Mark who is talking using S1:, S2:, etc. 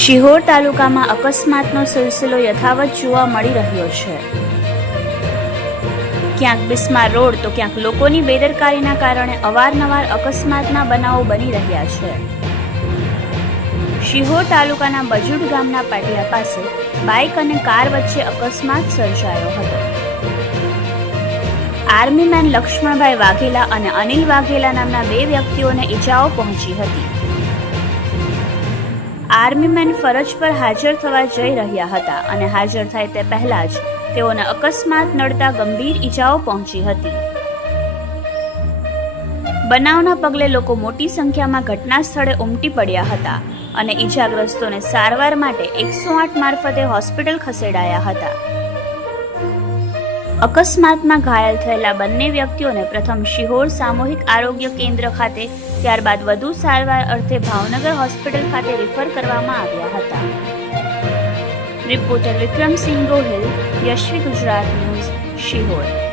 S1: શિહોર તાલુકામાં અકસ્માતનો સિલસિલો યથાવત જોવા મળી રહ્યો છે. ક્યાંક બિસ્માર રોડ તો ક્યાંક લોકોની બેદરકારીના કારણે અવારનવાર અકસ્માતના બનાવો બની રહ્યા છે. શિહોર તાલુકાના બજુડ ગામના પાટિયા પાસે બાઇક અને કાર વચ્ચે અકસ્માત સર્જાયો હતો. આર્મીમેન લક્ષ્મણભાઈ વાઘેલા અને અનિલ વાઘેલા નામના બે વ્યક્તિઓને ઈજાઓ પહોંચી હતી. આર્મીમેન ફરજ પર હાજર થવા જઈ રહ્યા હતા અને હાજર થાય તે પહેલા જ તેઓને અકસ્માત નડતા ગંભીર ઈજાઓ પહોંચી હતી. બનાવના પગલે લોકો મોટી સંખ્યામાં ઘટના સ્થળે ઉમટી પડ્યા હતા અને ઈજાગ્રસ્તોને સારવાર માટે એકસો આઠ મારફતે હોસ્પિટલ ખસેડાયા હતા. અકસ્માતમાં ઘાયલ થયેલા બંને વ્યક્તિઓને પ્રથમ શિહોર સામૂહિક આરોગ્ય કેન્દ્ર ખાતે, ત્યારબાદ વધુ સારવાર અર્થે ભાવનગર હોસ્પિટલ ખાતે રિફર કરવામાં આવ્યા હતા. Reporter Vikramsinh Gohil, Yashvi Gujarat news, Sihor.